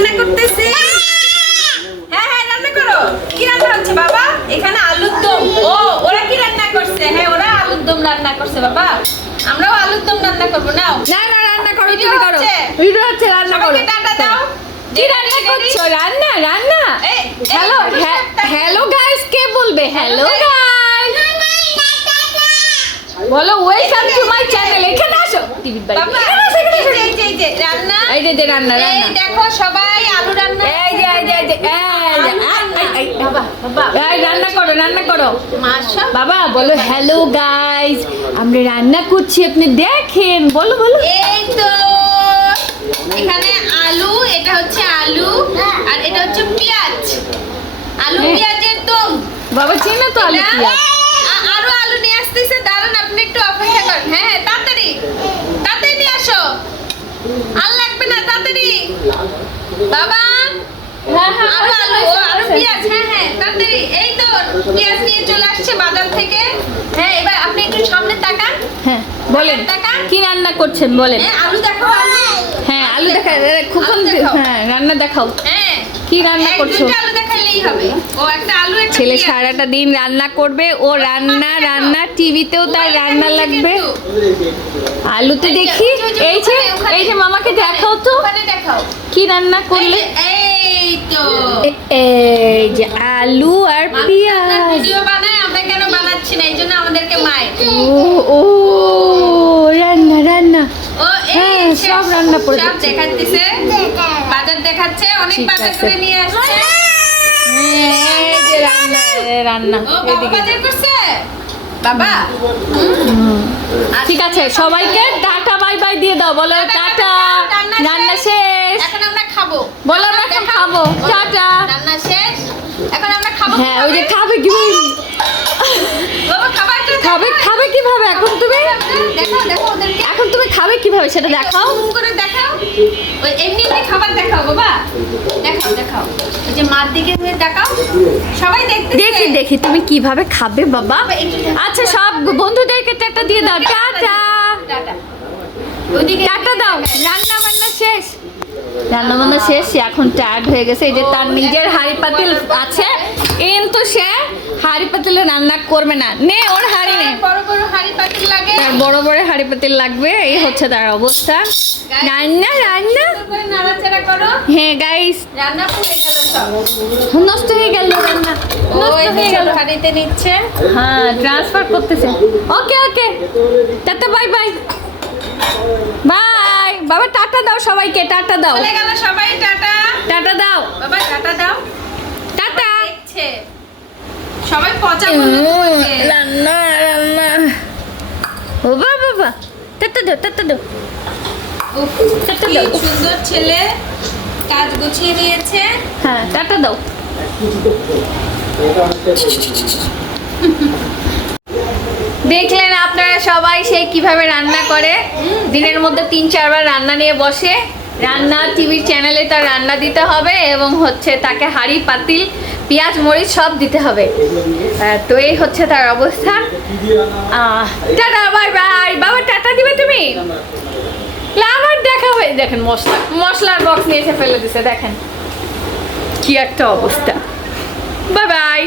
রান্না করতেছি। হ্যাঁ হ্যাঁ রান্না করো। কি রান্না হচ্ছে বাবা? এখানে আলুর দম। ও ওরা কি রান্না করছে? হ্যাঁ ওরা আলুর দম রান্না করছে বাবা। আমরাও আলুর দম রান্না করব। নাও না না রান্না করো, তুমি করো। ভিডিও হচ্ছে, রান্না করো। সবাইকে টাটা দাও। কি রান্না করছো? রান্না রান্না। হ্যালো হ্যালো গাইস, কে বলবে হ্যালো গাইস? বলো ওয়েলকাম টু মাই চ্যানেল। এখানে আসো টিভি বাড়ি। বাবা এই যে রান্না। এই যে রান্না এই রান্না। দেখো সবাই আলু রান্না। এই যে বাবা বাবা এই রান্না করো রান্না করো। মাশা বাবা বলো হ্যালো গাইস, আমরা রান্না করছি, আপনি দেখেন। বলো বলো। এই তো এখানে আলু, এটা হচ্ছে আলু আর এটা হচ্ছে পেঁয়াজ। আলু পেঁয়াজের দম। বাবা চেনো তো আলু পেঁয়াজ। আরো আলু নিয়ে আসতেছে, দাঁড়ান আপনি একটু অপেক্ষা করেন। হ্যাঁ তাড়াতাড়ি তাড়াতাড়ি নিয়ে আসো। আর লাগবে না, তাড়াতাড়ি বাবা। হ্যাঁ হ্যাঁ আরো আলু আরো পেঁয়াজ। হ্যাঁ হ্যাঁ তাড়াতাড়ি। এই তো পেঁয়াজ নিয়ে চলে আসছে বাজার থেকে। হ্যাঁ এবার আপনি একটু সামনে তাকান। হ্যাঁ বলেন কি রান্না করছেন বলেন। হ্যাঁ আলু দেখো আলু। হ্যাঁ আলু দেখা খুব হ্যাঁ রান্না দেখাও। হ্যাঁ কি রান্না করছো? দুটো আলু দেখালেই হবে। ও একটা আলু একটা ছেলে পেঁয়াজ। সারাটা দিন রান্না করবে, ও রান্না রান্না, টিভিতেও তার রান্না লাগবে। আলুতে দেখি এই যে মামাকে দেখাও তো ওখানে দেখাও। কি রান্না করলে। এই তো এই যে আলু আর পেঁয়াজ। ভিডিও বানায়, আমরা কেন বানাচ্ছি না? এইজন্য আমাদেরকে মায়। ও ও রান্না রান্না। ও হ্যাঁ, এই সব রান্না করে সব দিচ্ছে। দেখাচ্ছে, বাজার দেখাচ্ছে, অনেক ঠিক বাজার আছে। করে নিয়ে আসছে। এই যে রান্না রান্না ও বাবা এদিকে। বাজার করছে বাবা। ঠিক আছে, সবাইকে টাটা বাই বাই দিয়ে দাও। বলো টাটা, রান্না শেষ। এখন আমরা খাবো। বলো আমরা এখন খাবো। টাটা। রান্না শেষ, এখন আমরা খাবো। হ্যাঁ ওই যে খাবে কিভাবে, বাবা খাবার একটু খাবে কিভাবে এখন তুমি, দেখাও দেখো ওদেরকে। এখন তুমি খাবে কিভাবে সেটা দেখাও। জুম করে দেখাও। ওই এমনি এমনি খাবার দেখাও বাবা। দেখাও দেখাও। এই যে মার দিকে ধরে দেখাও। সবাই দেখতেছে। দেখি দেখি তুমি কিভাবে খাবে বাবা। আচ্ছা সব বন্ধুদেরকে টাটা দিয়ে দাও। Tata tata. ওইদিকে টাটা দাও। রান্না বান্না শেষ, রান্না বান্না শেষ। সে এখন টায়ার্ড হয়ে গেছে। এই যে তার নিজের হাঁড়ি পাতিল আছে, কিন্তু সে হাঁড়ি পাতিলে রান্না করবে না। নে ওর হাঁড়ি নে, বড় বড় হাঁড়ি পাতিল লাগে। তার বড় বড় হাঁড়ি পাতিল লাগবে। এই হচ্ছে তার অবস্থা। রান্না রান্না। সুন্দর করে নাড়াচাড়া করো। হ্যাঁ গাইস, রান্না পুড়ে গেল সব। নষ্ট হয়ে গেল রান্না, ওই নষ্ট যে হয়ে গেল। হাঁড়িতে নিচ্ছে। হ্যাঁ ট্রান্সফার করতেছে। Okay okay tata bye bye bye. বাবা টাটা দাও সবাইকে, টাটা দাও। চলে গেল সবাই, টাটা। টাটা দাও বাবা টাটা দাও। টাটা। দেখছে সবাই পচা বন্ধ করছে। রান্না রান্না। ও বাবা টাটা দাও টাটা দাও। উফ, টাটা কি দাও। সুন্দর ছেলে, কাজ গুছিয়ে নিয়েছে। হ্যাঁ টাটা দাও। দেখলেন আপনারা সবাই সে কিভাবে রান্না করে। দিনের মধ্যে 3-4 বার রান্না নিয়ে বসে। রান্না টিভির চ্যানেলে তার রান্না দিতে হবে এবং হচ্ছে তাকে হাঁড়ি পাতিল পেঁয়াজ মরিচ সব দিতে হবে। তো এই হচ্ছে তার অবস্থা। Tata bye bye. বাবা টাটা দিবে তুমি? আবার দেখা হবে। দেখেন মশলার বক্স নিয়ে এসে ফেলে দিছে। দেখেন কি একটা অবস্থা। Bye bye.